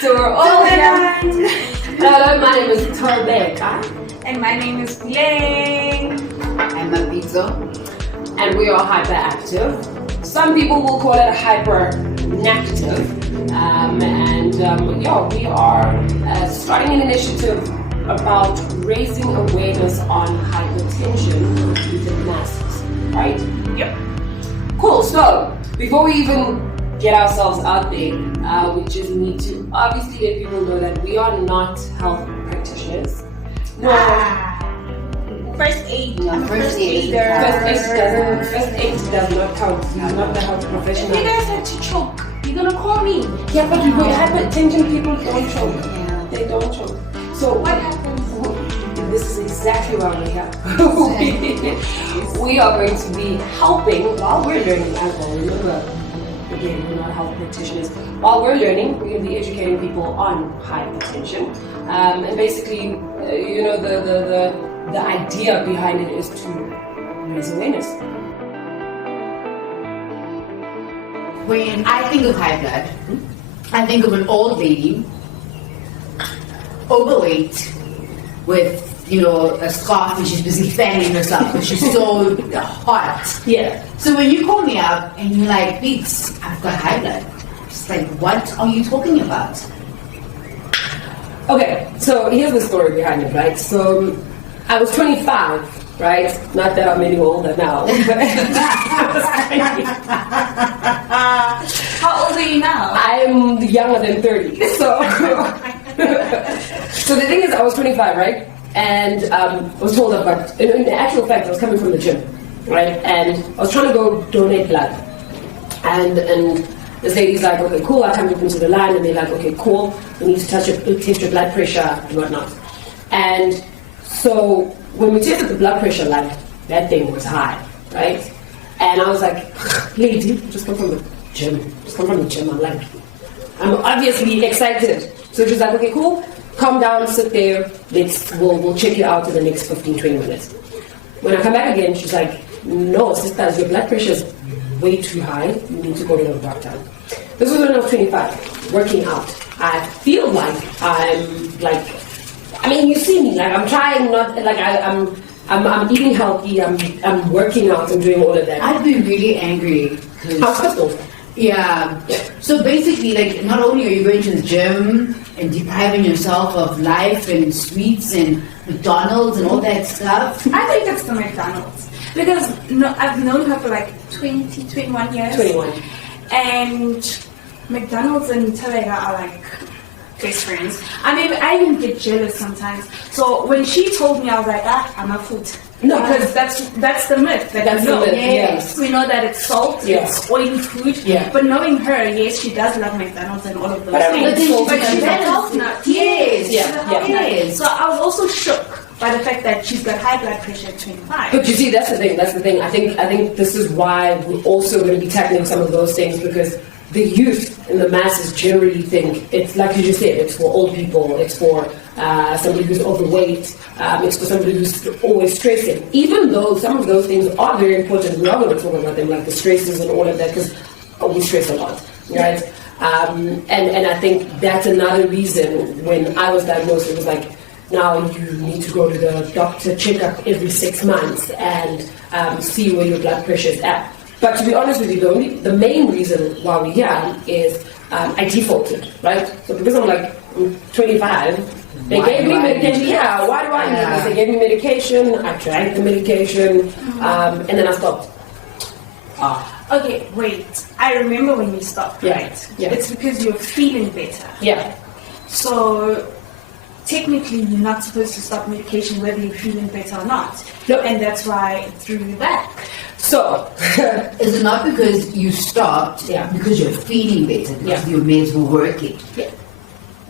So we're all here. Hello, my name is Rebecca. And my name is Lay. I'm Mabito. And we are hyperactive. Some people will call it HyperNactive. We are starting an initiative about raising awareness on hypertension to the masses, right? Yep. Cool. So before we even get ourselves out there, we just need to obviously let people know that we are not health practitioners. No. First aid. No, first aid. First aid does not count. You're not the health professional. If you guys had to choke, you're gonna call me. Yeah, but hypertension people don't choke. Yeah. They don't choke. So What happens? this is exactly why we're here. We are going to be helping while we're learning as well. Remember, again, we're not health practitioners. While we're learning, we're going to be educating people on hypertension. And basically, the idea behind it is to raise awareness. When I think of high blood, I think of an old lady, overweight, with a scarf, and she's busy fanning herself because she's so hot. Yeah. So when you call me up and you're like, Beats, I've got high blood. It's like, what are you talking about? Okay, so here's the story behind it, right? So I was 25, right? Not that I'm any older now. But How old are you now? I'm younger than 30. So the thing is, I was 25, right? And I was told about, in actual fact, I was coming from the gym, right? And I was trying to go donate blood. And this lady's like, okay, cool, I come up into the line, and they're like, okay, cool, we need to test your blood pressure and whatnot. And so when we tested the blood pressure, like, that thing was high, right? And I was like, lady, just come from the gym. I'm like, I'm obviously excited. So she's like, okay, cool, calm down, sit there, we'll check you out in the next 15-20 minutes. When I come back again, she's like, no, sisters, your blood pressure is way too high, you need to go to the doctor. This was when I was 25, working out. I feel like you see me, like I'm trying not, like I'm eating healthy, I'm working out and doing all of that. I'd be really angry. Yeah. So basically, like, not only are you going to the gym and depriving yourself of life and sweets and McDonald's and all that stuff. I think it's the McDonald's. Because I've known her for like 21 years. 21. And McDonald's and Talega are like best friends. I mean, I even get jealous sometimes. So when she told me, I was like, I'm a food. No, because that's the myth. That's the myth, yes. We know that it's salt, it's oily food. Yeah. But knowing her, yes, she does love McDonald's and all of those things. But she's a health nut. Yes. Yeah. So I was also shook by the fact that she's got high blood pressure at 25. But you see, that's the thing. I think this is why we're also going to be tackling some of those things, because the youth and the masses generally think it's like you just said, it's for old people, it's for somebody who's overweight, it's for somebody who's always stressing. Even though some of those things are very important, we are going to talk about them, like the stresses and all of that, because we stress a lot, right? And I think that's another reason when I was diagnosed, it was like, now you need to go to the doctor checkup every 6 months and see where your blood pressure is at. But to be honest with you, the main reason why we're here is I defaulted, right? So because I'm 25, they gave me medication. Yeah, why do I need this? They gave me medication, I drank the medication, and then I stopped. Okay, wait. I remember when you stopped, right? Yeah. It's because you're feeling better. Yeah. So technically, you're not supposed to stop medication whether you're feeling better or not. No. And that's why it threw you back. So, is it not because you stopped? Yeah. Because you're feeling better, because your meds were working. Yeah.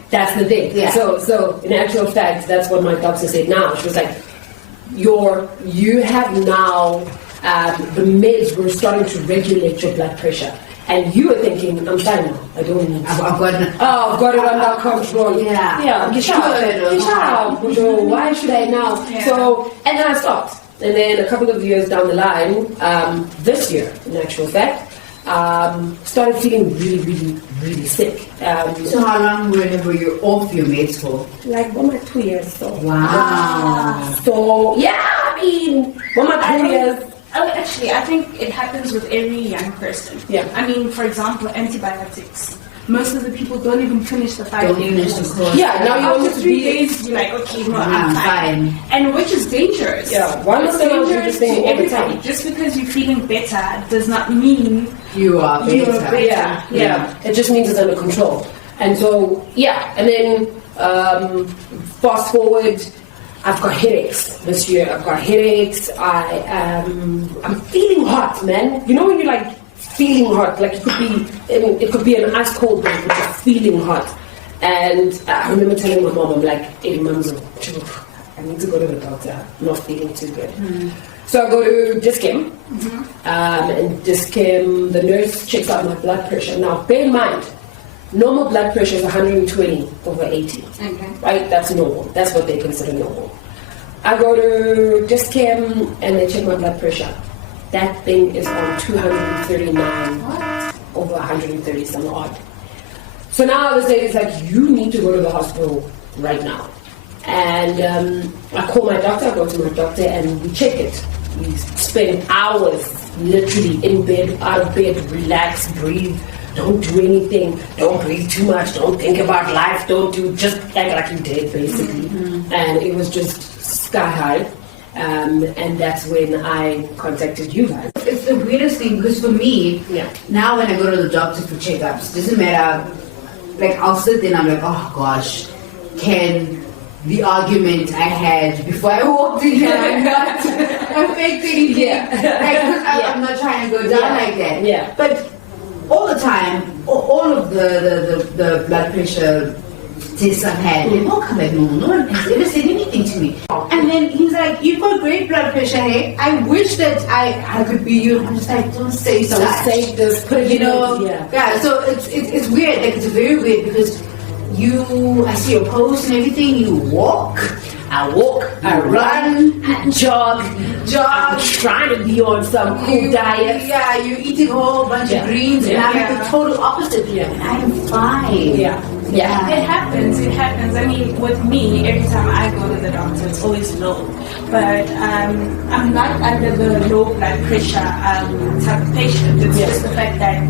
That's the thing. Yeah. So in actual fact, that's what my doctor said now. She was like, you have now, the meds were starting to regulate your blood pressure. And you were thinking, I'm fine now. I don't need to. I've got it under control. Yeah. Yeah. Why should I now? Yeah. So, and then I stopped. And then a couple of years down the line, this year, in actual fact, started feeling really, really, really sick. So how long were you off your meds for? Like 1 or 2 years. So. Wow. So yeah, I mean, 1 or 2 years. Oh, actually, I think it happens with every young person. Yeah. I mean, for example, antibiotics. Most of the people don't even finish the 5 days course. Yeah, now you after want to 3 be days, you're like, okay, no, I'm fine. And which is dangerous. Yeah, one it's of them dangerous is thing to all the everybody. time. Just because you're feeling better does not mean You are better. you're better. Yeah. It just means it's under control. And so, yeah, and then fast forward, I've got headaches this year. I've got headaches. I'm feeling hot, man. You know when you're like feeling hot, like it could be an ice cold day, but you're feeling hot. And I remember telling my mom, I'm like 80 months old, I need to go to the doctor. I'm not feeling too good. So I go to Dischem, and Dischem, the nurse checks out my blood pressure. Now, bear in mind, normal blood pressure is 120 over 80. Okay. Right? That's normal. That's what they consider normal. I go to Dischem and they check my blood pressure. That thing is on 239 over 130 some odd. So now the lady's like, you need to go to the hospital right now. And I call my doctor, I go to my doctor and we check it. We spend hours literally in bed, out of bed, relax, breathe, don't do anything, don't breathe too much, don't think about life, just act like you did basically. And it was just sky high. And that's when I contacted you guys. It's the weirdest thing because for me, Yeah. now when I go to the doctor for checkups, doesn't matter. Like I'll sit there and I'm like, oh gosh, can the argument I had before I walked in here not affect anything? Yeah. I'm not trying to go down like that. Yeah. But all the time, all of the blood pressure tests I've had, they all come back normal. No one has ever said anything to me. And then he's like, you've got great blood pressure, hey? I wish that I could be you. I'm just like, don't say so. Don't say this, put it, You know, yeah. So it's weird. Like it's very weird because I see your post and everything. You walk, I walk, I run, I jog. I'm trying to be on some cool diet. Yeah, you're eating a whole bunch of greens, and I'm like the total opposite. Yeah. And I'm fine. Yeah. It happens. I mean, with me, every time I go to the doctor, it's always low. But I'm not under the low blood pressure type of patient. It's just the fact that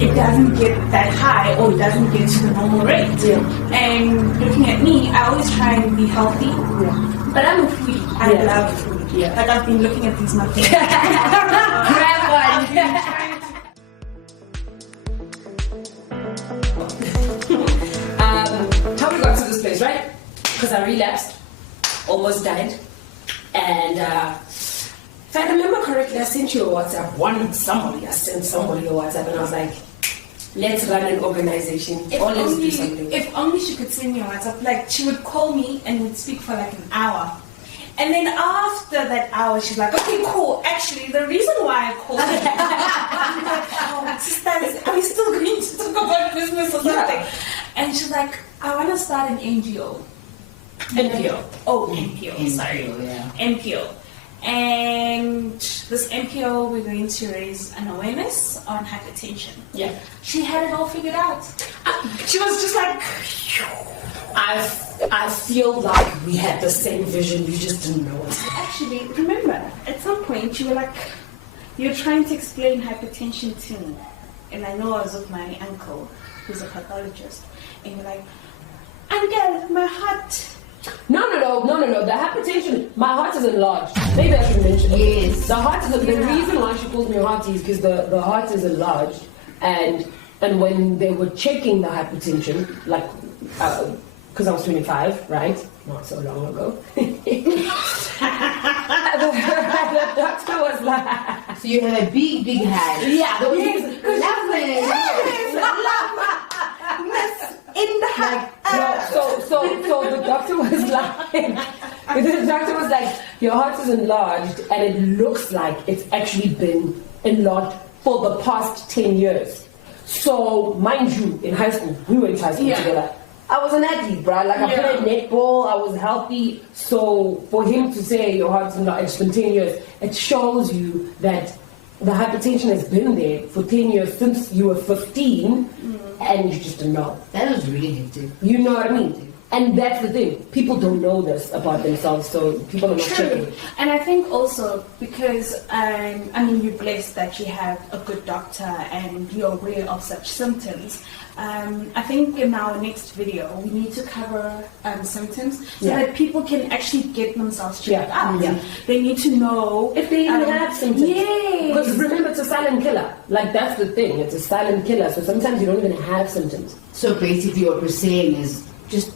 it doesn't get that high or it doesn't get to the normal rate. Yeah. And looking at me, I always try and be healthy. Yeah. But I'm a foodie. I love food. Yeah. Like I've been looking at these muffins. Grab one. How we got to this place, right? Because I relapsed, almost died, and if I remember correctly, I sent you a WhatsApp. I sent somebody a WhatsApp, and I was like, let's run an organization, or let's do something. If only she could send me a WhatsApp. Like she would call me and we'd speak for like an hour. And then after that hour, she's like, okay, cool. Actually, the reason why I called you, I'm like, oh, sisters, are we still going to talk about business or something? And she's like, I want to start an NGO. NPO. Oh, NPO, sorry. Yeah. NPO. And this NPO, we're going to raise an awareness on hypertension. Yeah. She had it all figured out. She was just like, I feel like we had the same vision, we just didn't know it. Actually, remember, at some point you were like, you're trying to explain hypertension to me. And I know I was with my uncle, who's a pathologist. And you're like, Uncle, my heart. No. The hypertension, my heart is enlarged. Maybe I should mention it. Yes. The heart is, the reason why she calls me hearty is because the heart is enlarged. And when they were checking the hypertension, like, because I was 25, right? Not so long ago. The doctor was like... So you have a big head. Yeah. In the heart. So the doctor was like, your heart is enlarged and it looks like it's actually been enlarged for the past 10 years. So, mind you, in high school, we went to high school together. I was an athlete, bro. Like, I played netball, I was healthy. So, for him to say your heart's enlarged, it's been 10 years, it shows you that the hypertension has been there for 10 years since you were 15, and you just don't know. That was really hectic. You know what I mean? And that's the thing. People don't know this about themselves, so people are not checking. And I think also because, I mean, you're blessed that you have a good doctor and you're aware of such symptoms. I think in our next video, we need to cover symptoms so that people can actually get themselves checked out. Yeah. They need to know if they even have symptoms. Yes. Because remember, it's a silent killer. Like, that's the thing. It's a silent killer. So sometimes you don't even have symptoms. So basically what we're saying is just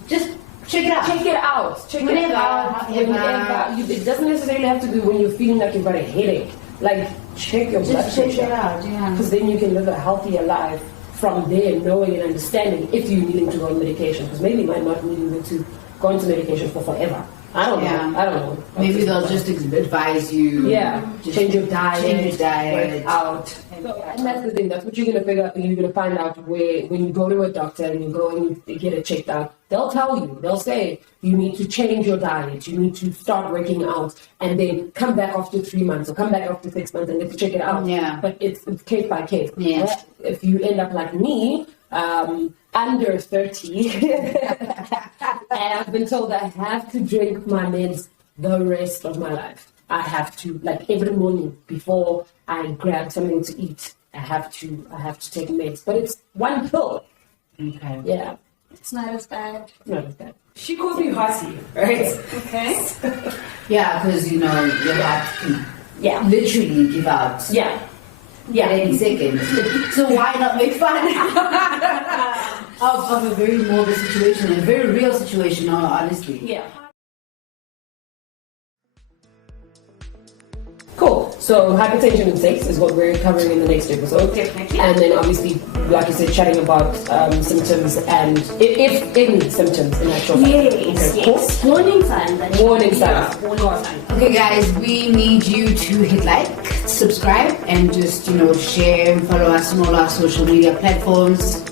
check it out. Check it out. Check it out. Whenever. It doesn't necessarily have to be when you're feeling like you've got a headache. Like, check your blood pressure. Check it out, yeah. Because then you can live a healthier life from there, knowing and understanding if you're needing to go on medication. Because maybe you might not need to go into medication for forever. I don't know. I don't know. Maybe they'll just advise you. Yeah. Change your diet. Work out. And that's the thing. That's what you're gonna figure out. You're gonna find out when you go to a doctor and you go and you get it checked out. They'll tell you. They'll say you need to change your diet. You need to start working out, and then come back after 3 months or come back after 6 months and get to check it out. Yeah. But it's case by case. Yeah. If you end up like me, under 30, and I've been told I have to drink my meds the rest of my life. I have to, like, every morning before I grab something to eat, I have to take meds. But it's one pill. Okay. Yeah. It's not as bad. Not as bad. She calls me Hasi, right? Okay. Yeah, because your heart can literally give out. Yeah. Any second. So why not make fun of a very morbid situation, a very real situation, honestly? Yeah. Cool. So hypertension and sex is what we're covering in the next episode. Definitely. And then obviously, like you said, chatting about symptoms and if any symptoms in actual fact. Yes, Okay, yes. Warning signs. Warning signs. Warning signs. Okay, guys, we need you to hit like, subscribe, and just share and follow us on all our social media platforms.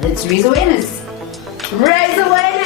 Let's raise awareness. Raise awareness.